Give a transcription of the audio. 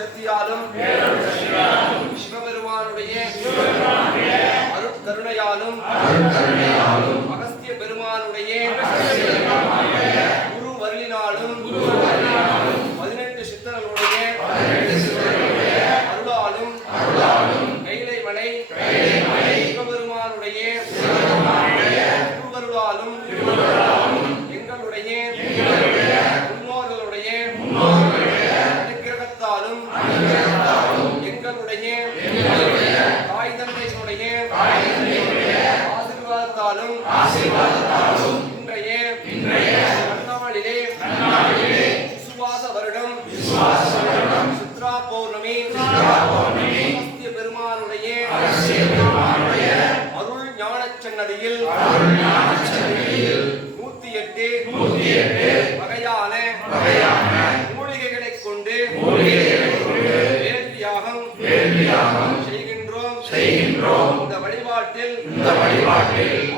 சக்தியாலும் சிவபெருமானுடைய அருட்கருணையாலும் அகஸ்திய பெருமானுடைய குரு வருளினாலும் 18 சித்தர்களுடைய அருளாலும் கைலை மலை சிவபெருமானுடைய திருவருளாலும் எங்களுடைய முன்னோர்களுடைய அனுக்கிரகத்தாலும் எங்களுடைய தாய் தந்தைகளுடைய ஆசீர்வாதத்தாலும் இன்றைய நன்னாளிலே விசுவாச வருடம் சித்ரா பௌர்ணமி அகஸ்திய பெருமானுடைய அருள் ஞானச் சன்னதியில் 108 வகையான மூலிகைகளைக் கொண்டு வேள்வியாகம் செய்கின்றோம். இந்த வழிபாட்டில்